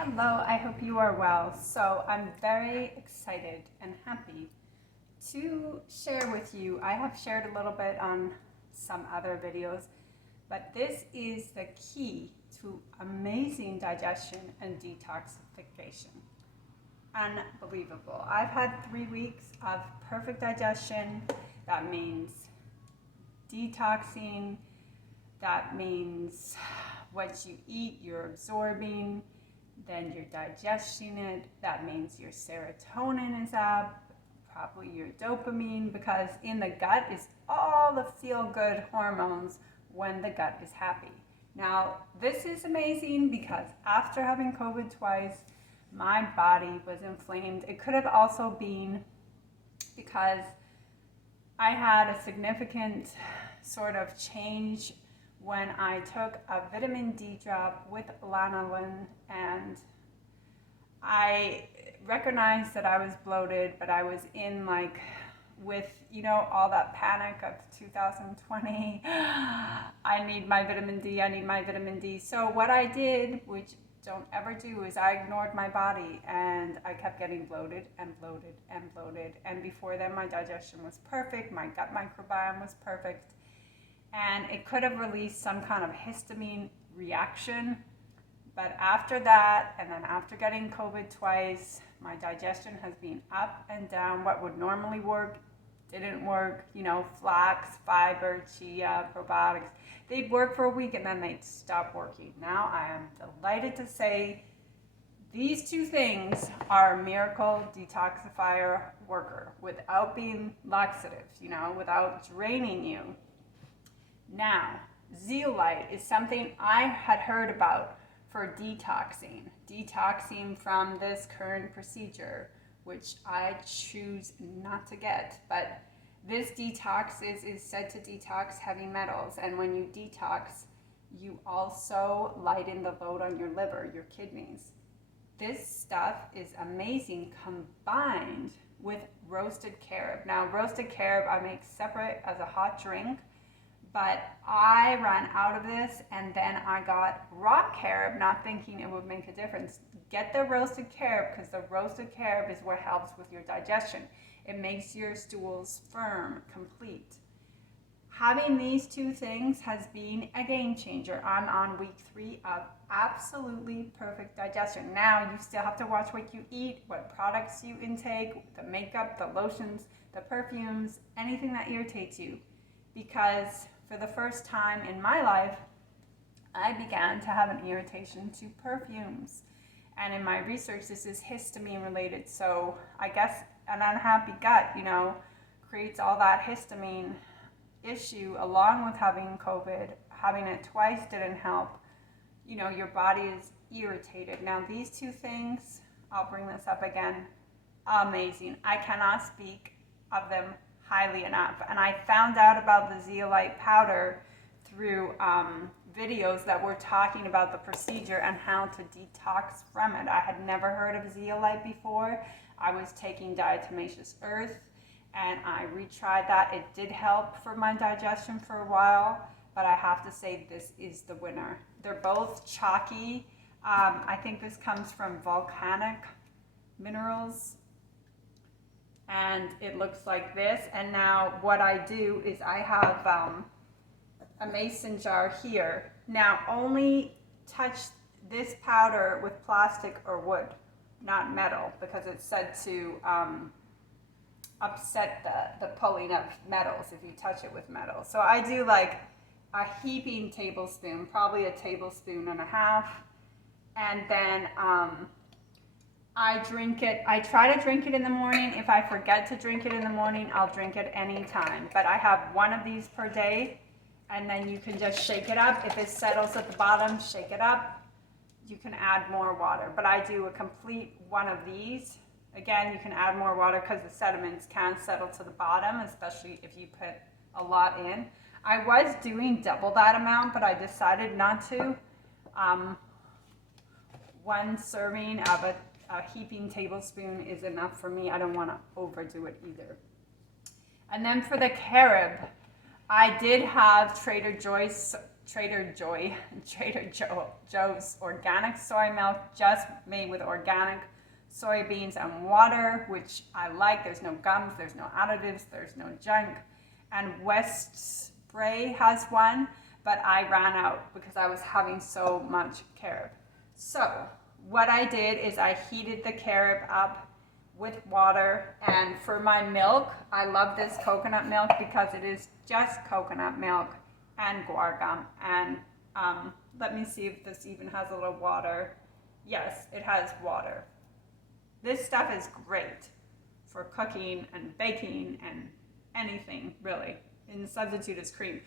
Hello, I hope you are well. So I'm very excited and happy to share with you. I have shared a little bit on some other videos, but this is the key to amazing digestion and detoxification. Unbelievable. I've had 3 weeks of perfect digestion. That means detoxing. That means what you eat, you're absorbing, then you're digesting it. That means your serotonin is up, probably your dopamine, because in the gut is all the feel-good hormones when the gut is happy. Now, this is amazing because after having COVID twice, my body was inflamed. It could have also been because I had a significant sort of change when I took a vitamin D drop with lanolin, and I recognized that I was bloated, but I was in with all that panic of 2020. I need my vitamin D, I need my vitamin D. So what I did, which don't ever do, is I ignored my body and I kept getting bloated and bloated and bloated. And before then my digestion was perfect, my gut microbiome was perfect. And it could have released some kind of histamine reaction. But after that, and then after getting COVID twice, my digestion has been up and down. What would normally work didn't work. Flax, fiber, chia, probiotics. They'd work for a week and then they'd stop working. Now I am delighted to say these two things are a miracle detoxifier worker without being laxative, without draining you. Now, zeolite is something I had heard about for detoxing from this current procedure, which I choose not to get. But this detox is said to detox heavy metals, and when you detox, you also lighten the load on your liver, your kidneys. This stuff is amazing combined with roasted carob. Now, roasted carob I make separate as a hot drink, but I ran out of this, and then I got raw carob, not thinking it would make a difference. Get the roasted carob, because the roasted carob is what helps with your digestion. It makes your stools firm, complete. Having these two things has been a game changer. I'm on week 3 of absolutely perfect digestion. Now you still have to watch what you eat, what products you intake, the makeup, the lotions, the perfumes, anything that irritates you. Because for the first time in my life, I began to have an irritation to perfumes. And in my research, this is histamine related. So I guess an unhappy gut, creates all that histamine issue along with having COVID. Having it twice didn't help. Your body is irritated. Now these two things, I'll bring this up again, amazing. I cannot speak of them highly enough. And I found out about the zeolite powder through videos that were talking about the procedure and how to detox from it. I had never heard of zeolite before. I was taking diatomaceous earth and I retried that. It did help for my digestion for a while, but I have to say this is the winner. They're both chalky. I think this comes from volcanic minerals, and it looks like this. And now what I do is I have a mason jar here. Now only touch this powder with plastic or wood, not metal, because it's said to upset the pulling of metals if you touch it with metal. So I do like a heaping tablespoon, probably a tablespoon and a half, and then I drink it. I try to drink it in the morning. If I forget to drink it in the morning, I'll drink it anytime. But I have one of these per day, and then you can just shake it up. If it settles at the bottom, shake it up. You can add more water, but I do a complete one of these. Again, you can add more water because the sediments can settle to the bottom, especially if you put a lot in. I was doing double that amount, but I decided not to. One serving of a heaping tablespoon is enough for me. I don't want to overdo it either. And then for the carob, I did have Trader Joe's Joe's organic soy milk, just made with organic soybeans and water, which I like. There's no gums, there's no additives, there's no junk. And West Spray has one, but I ran out because I was having so much carob. So what I did is I heated the carob up with water, and for my milk, I love this coconut milk because it is just coconut milk and guar gum. And let me see if this even has a little water. Yes, it has water. This stuff is great for cooking and baking and anything, really. And the substitute is cream.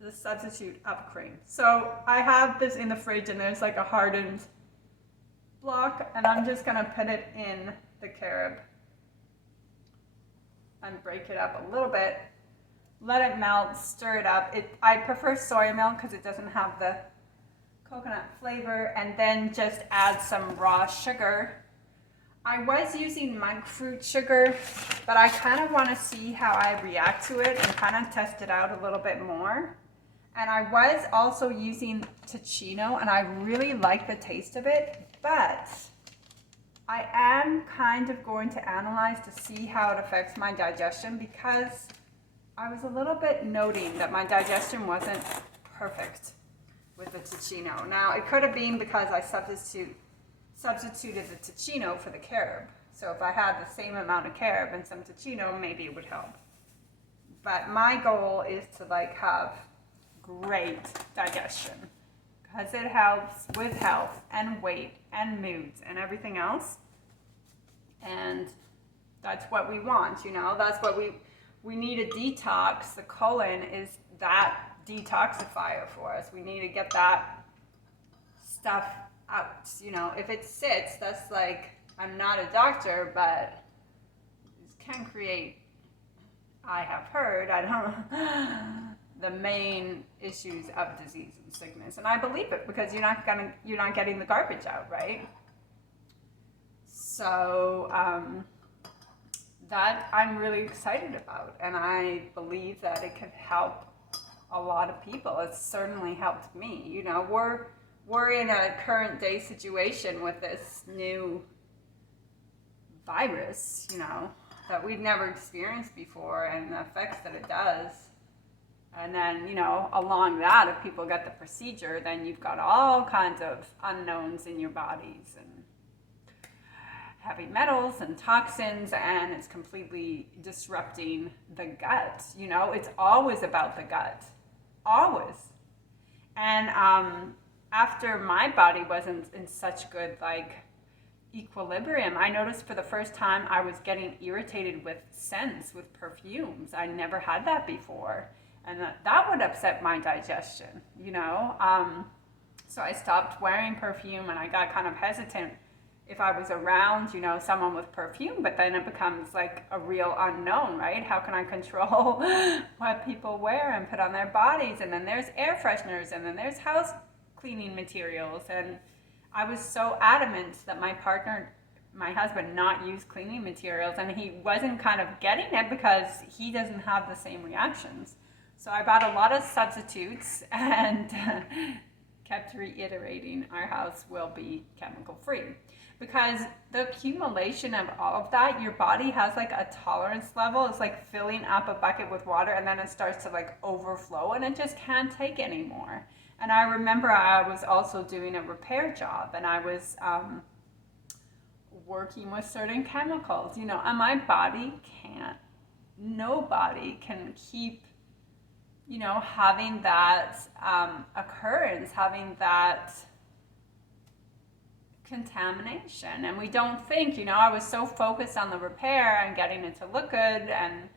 The substitute of cream. So I have this in the fridge, and there's like a hardened block, and I'm just gonna put it in the carob and break it up a little bit. Let it melt, stir it up. I prefer soy milk because it doesn't have the coconut flavor, and then just add some raw sugar. I was using monk fruit sugar, but I kind of want to see how I react to it and kind of test it out a little bit more. And I was also using Ticino, and I really like the taste of it, but I am kind of going to analyze to see how it affects my digestion, because I was a little bit noting that my digestion wasn't perfect with the Ticino. Now, it could have been because I substituted the Ticino for the carob. So if I had the same amount of carob and some Ticino, maybe it would help. But my goal is to like have great digestion, because it helps with health and weight and moods and everything else. And that's what we want, you know, that's what we need. A detox. The colon is that detoxifier for us. We need to get that stuff out, you know. If it sits, that's like, I'm not a doctor, but it can create, I have heard, I don't the main issues of disease and sickness. And I believe it, because you're not getting the garbage out, right? So that I'm really excited about, and I believe that it could help a lot of people. It's certainly helped me. You know, we're in a current day situation with this new virus, you know, that we've never experienced before, and the effects that it does. And then, you know, along that, if people get the procedure, then you've got all kinds of unknowns in your bodies, and heavy metals and toxins, and it's completely disrupting the gut. You know, it's always about the gut. Always. And after my body wasn't in such good, like, equilibrium, I noticed for the first time I was getting irritated with scents, with perfumes. I never had that before. And that would upset my digestion, you know? So I stopped wearing perfume, and I got kind of hesitant if I was around, you know, someone with perfume, but then it becomes like a real unknown, right? How can I control what people wear and put on their bodies? And then there's air fresheners, and then there's house cleaning materials. And I was so adamant that my husband not use cleaning materials, and he wasn't kind of getting it because he doesn't have the same reactions. So I bought a lot of substitutes and kept reiterating our house will be chemical free, because the accumulation of all of that, your body has like a tolerance level. It's like filling up a bucket with water, and then it starts to like overflow, and it just can't take anymore. And I remember I was also doing a repair job, and I was working with certain chemicals, you know, and my body nobody can keep, you know, having that occurrence, having that contamination. And we don't think, you know, I was so focused on the repair and getting it to look good and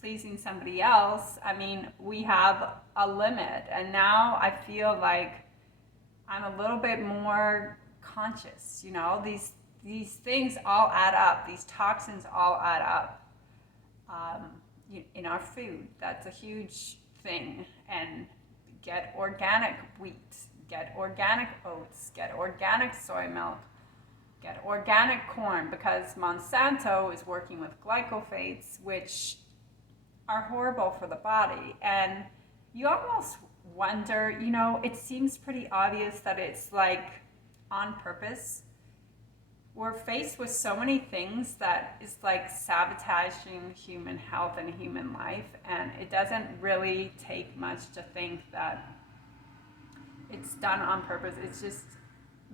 pleasing somebody else. I mean, we have a limit, and now I feel like I'm a little bit more conscious, you know. These things all add up. These toxins all add up. In our food, that's a huge thing. And get organic wheat, get organic oats, get organic soy milk, get organic corn, because Monsanto is working with glycophates, which are horrible for the body. And you almost wonder, it seems pretty obvious that it's like on purpose. We're faced with so many things that is like sabotaging human health and human life, and it doesn't really take much to think that it's done on purpose. It's just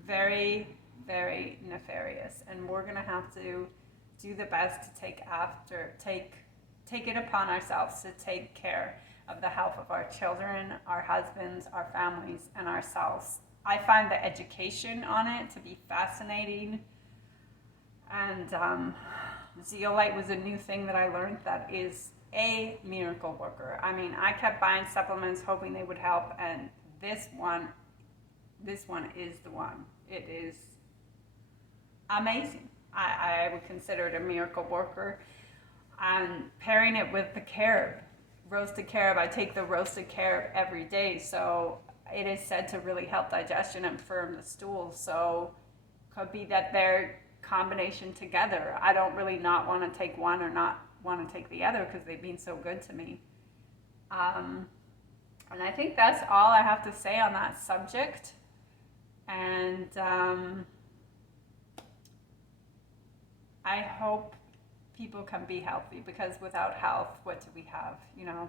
very, very nefarious, and we're gonna have to do the best to take it upon ourselves to take care of the health of our children, our husbands, our families, and ourselves. I find the education on it to be fascinating, and Zeolite was a new thing that I learned that is a miracle worker. I mean, I kept buying supplements hoping they would help, and this one is the one. It is amazing. I would consider it a miracle worker. And pairing it with the carob, roasted carob, I take the roasted carob every day, so it is said to really help digestion and firm the stool. So could be that they're combination together. I don't really not want to take one or not want to take the other because they've been so good to me. And I think that's all I have to say on that subject. And I hope people can be healthy, because without health, what do we have?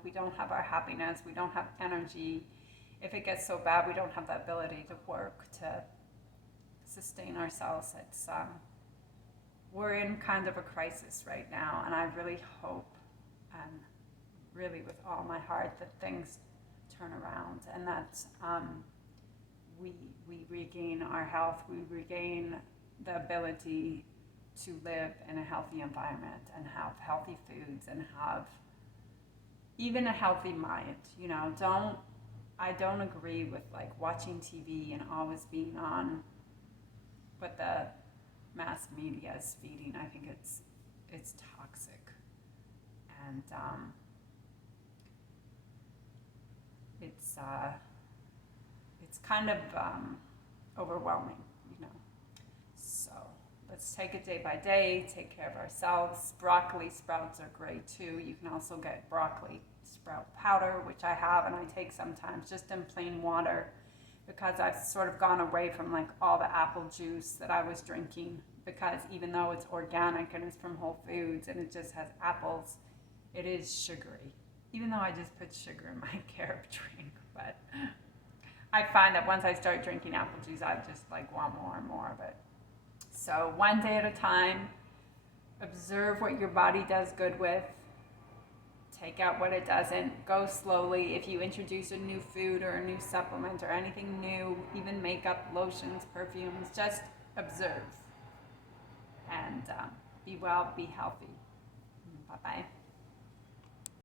We don't have our happiness, we don't have energy. If it gets so bad, we don't have the ability to work, to sustain ourselves. It's we're in kind of a crisis right now, and I really hope, and really with all my heart, that things turn around, and that we regain our health, we regain the ability to live in a healthy environment and have healthy foods and have even a healthy mind. I don't agree with like watching TV and always being on what the mass media is feeding. I think it's toxic, and it's kind of overwhelming, So let's take it day by day, take care of ourselves. Broccoli sprouts are great too. You can also get broccoli sprout powder, which I have and I take sometimes just in plain water, because I've sort of gone away from like all the apple juice that I was drinking, because even though it's organic and it's from Whole Foods and it just has apples, it is sugary. Even though I just put sugar in my Carob drink, but I find that once I start drinking apple juice, I just like want more and more of it. So one day at a time, observe what your body does good with, take out what it doesn't, go slowly. If you introduce a new food or a new supplement or anything new, even makeup, lotions, perfumes, just observe and be well, be healthy.